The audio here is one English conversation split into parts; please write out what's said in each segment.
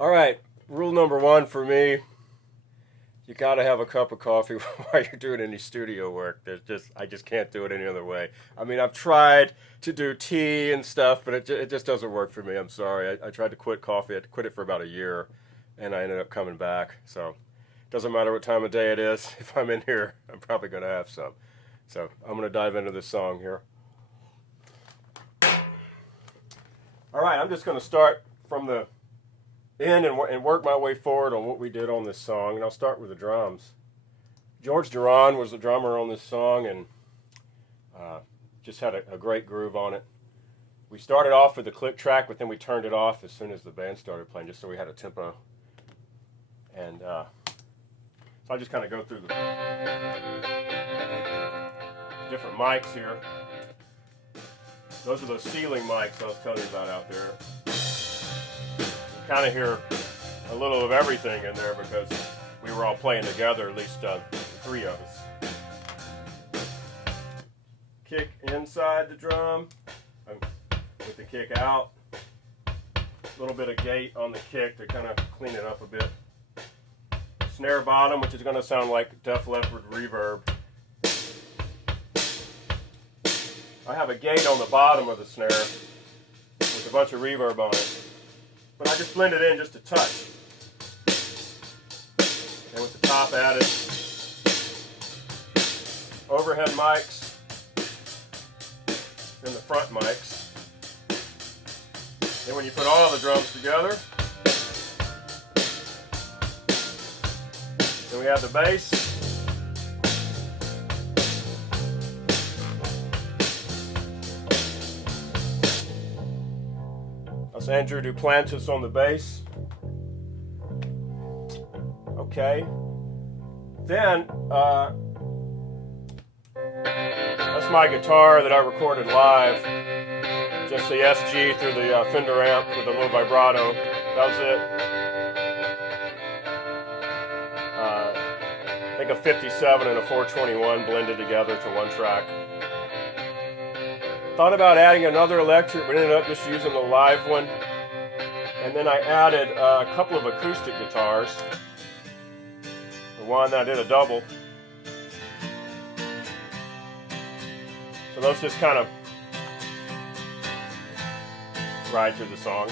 All right, rule number one for me: you got to have a cup of coffee while you're doing any studio work. I just can't do it any other way. I mean, I've tried to do tea and stuff, but it just doesn't work for me. I'm sorry. I tried to quit coffee. I quit it for about a year, and I ended up coming back. So it doesn't matter what time of day it is. If I'm in here, I'm probably going to have some. So I'm going to dive into this song here. All right, I'm just going to start from the end and work my way forward on what we did on this song. And I'll start with the drums. George Duran was the drummer on this song and just had a great groove on it. We started off with the click track, but then we turned it off as soon as the band started playing, just so we had a tempo. And so I'll just kind of go through the different mics here. Those are those ceiling mics I was telling you about out there. You kind of hear a little of everything in there because we were all playing together, at least three of us. Kick inside the drum with the kick out. A little bit of gate on the kick to kind of clean it up a bit. Snare bottom, which is going to sound like Def Leppard reverb. I have a gate on the bottom of the snare with a bunch of reverb on it, but I just blend it in just a touch. And with the top added, overhead mics, and the front mics. Then when you put all the drums together, then we have the bass. That's Andrew Duplantis on the bass. Okay. Then, that's my guitar that I recorded live. Just the SG through the Fender amp with a little vibrato. That was it. I think a 57 and a 421 blended together to one track. Thought about adding another electric, but ended up just using the live one. And then I added a couple of acoustic guitars. The one I did a double. So those just kind of ride through the song.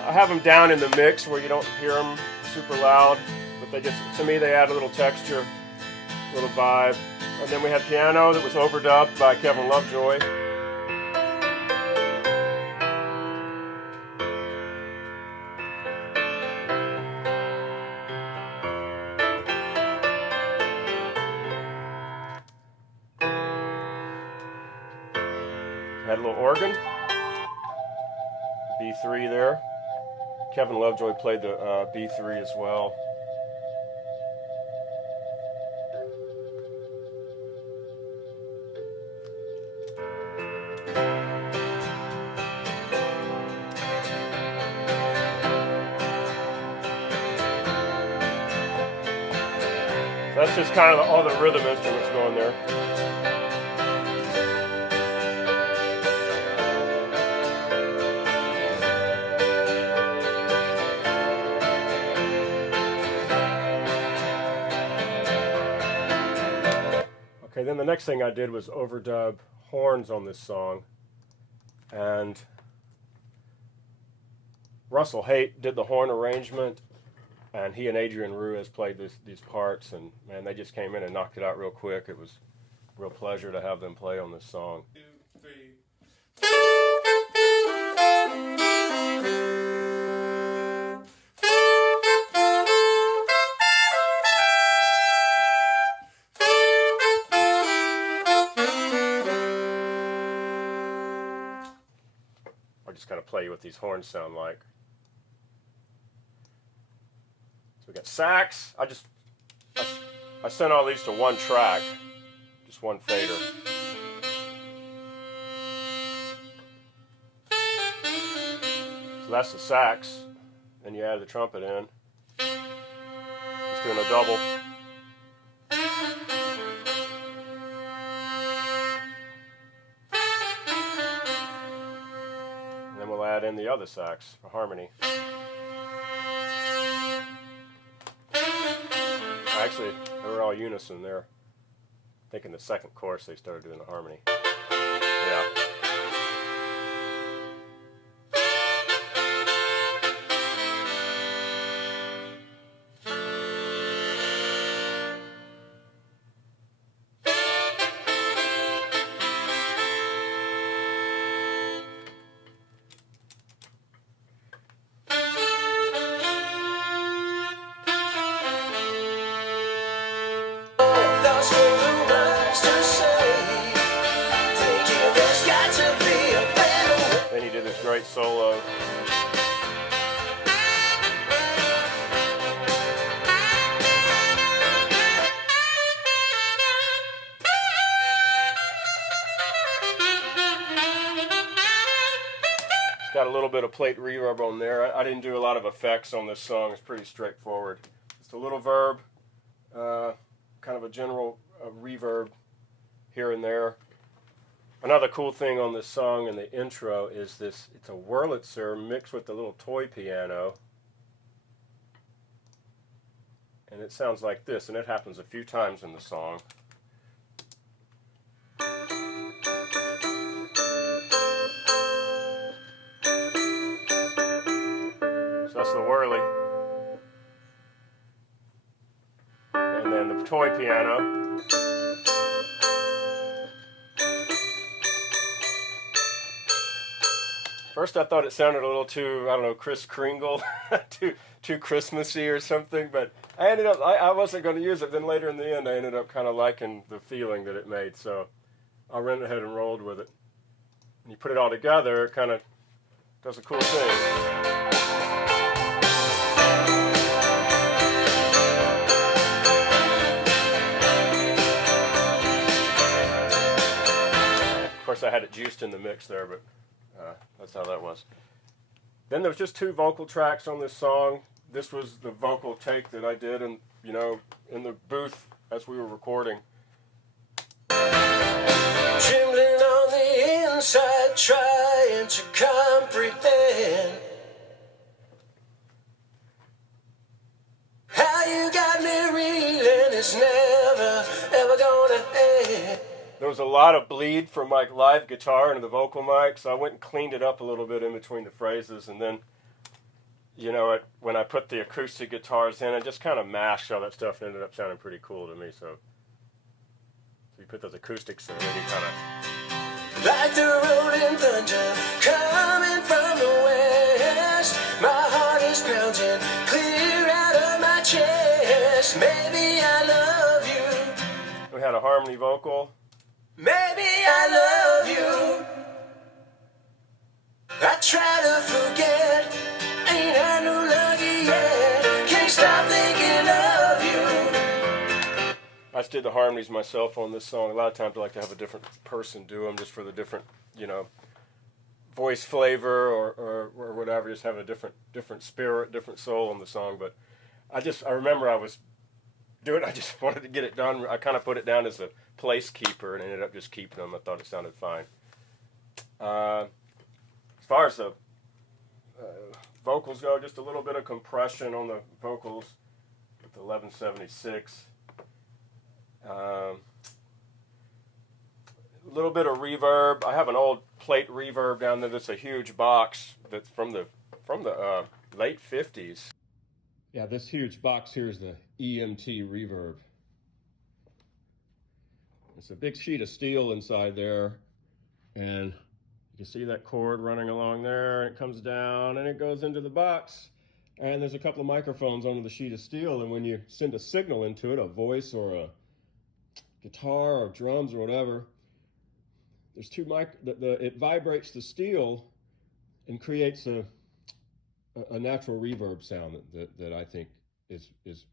I have them down in the mix where you don't hear them super loud, but they just, to me, they add a little texture, a little vibe. And then we had piano that was overdubbed by Kevin Lovejoy. Had a little organ, B3 there. Kevin Lovejoy played the B3 as well. That's just kind of all the rhythm instruments going there. Okay, then the next thing I did was overdub horns on this song. And Russell Haight did the horn arrangement. And he and Adrian Ruiz played these parts, and man, they just came in and knocked it out real quick. It was a real pleasure to have them play on this song. 2, 3. I'll just kind of play you what these horns sound like. So we got sax. I sent all these to one track, just one fader. So that's the sax. Then you add the trumpet in. Just doing a double. we'll add in the other sax, a harmony. Actually, they were all unison there. I think in the second chorus they started doing the harmony. Yeah. Then he did this great solo. It's got a little bit of plate reverb on there. I didn't do a lot of effects on this song. It's pretty straightforward. Just a little verb, kind of a general reverb here and there. Another cool thing on this song in the intro is this, it's a Wurlitzer mixed with a little toy piano. And it sounds like this, and it happens a few times in the song. So that's the whirly. And then the toy piano. First I thought it sounded a little too, I don't know, Kris Kringle, too Christmassy or something, but I wasn't going to use it. Then later in the end I ended up kind of liking the feeling that it made, so I went ahead and rolled with it. When you put it all together, it kind of does a cool thing. Of course I had it juiced in the mix there, but that's how that was. Then there was just 2 vocal tracks on this song. This was the vocal take that I did in the booth as we were recording. Trembling on the inside, trying to comprehend how you got me reeling. It's never ever gonna end. There was a lot of bleed from my live guitar into the vocal mic, so I went and cleaned it up a little bit in between the phrases, and then, when I put the acoustic guitars in, I just kind of mashed all that stuff, and ended up sounding pretty cool to me, so you put those acoustics in, and you kind of... Like the rolling thunder coming from the west, my heart is pounding clear out of my chest, maybe I love you. We had a harmony vocal. Maybe I love you. I try to forget. Ain't I no lucky yet? Can't stop thinking of you. I just did the harmonies myself on this song. A lot of times I like to have a different person do them just for the different, voice flavor or whatever. Just have a different spirit, different soul on the song. But I remember I just wanted to get it done. I kind of put it down as a placekeeper and ended up just keeping them. I thought it sounded fine. As far as the vocals go, just a little bit of compression on the vocals with the 1176. A little bit of reverb. I have an old plate reverb down there that's a huge box that's from the late 50s. Yeah, this huge box here is the EMT reverb. It's a big sheet of steel inside there, and you can see that cord running along there, and it comes down and it goes into the box, and there's a couple of microphones under the sheet of steel, and when you send a signal into it, a voice or a guitar or drums or whatever, there's it vibrates the steel and creates a natural reverb sound that I think is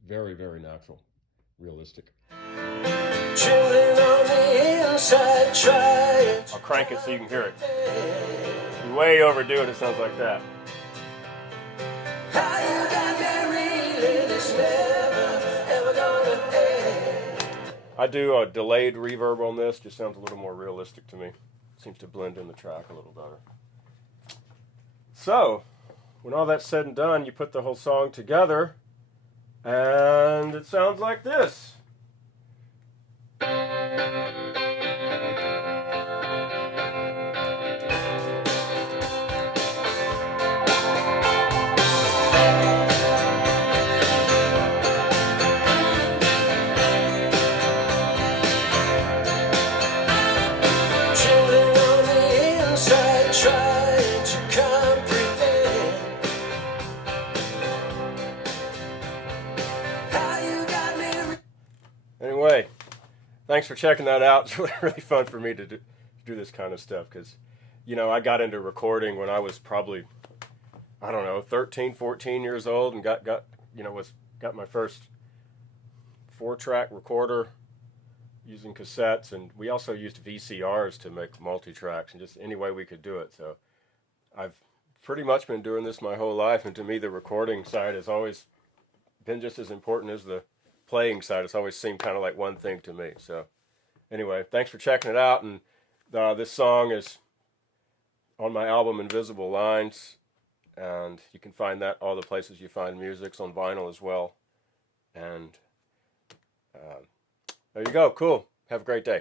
very, very natural, realistic. I'll crank it so you can hear it. You way overdo it, it sounds like that. I do a delayed reverb on this, just sounds a little more realistic to me. Seems to blend in the track a little better. So, when all that's said and done, you put the whole song together, and it sounds like this. Anyway, thanks for checking that out. It's really fun for me to do this kind of stuff because, you know, I got into recording when I was probably, I don't know, 13, 14 years old, and got my first 4-track recorder using cassettes, and we also used VCRs to make multi-tracks and just any way we could do it. So I've pretty much been doing this my whole life, and to me the recording side has always been just as important as the playing side. It's always seemed kind of like one thing to me. So anyway, thanks for checking it out, and this song is on my album Invisible Lines, and you can find that all the places you find music. It's on vinyl as well. And there you go. Cool. Have a great day.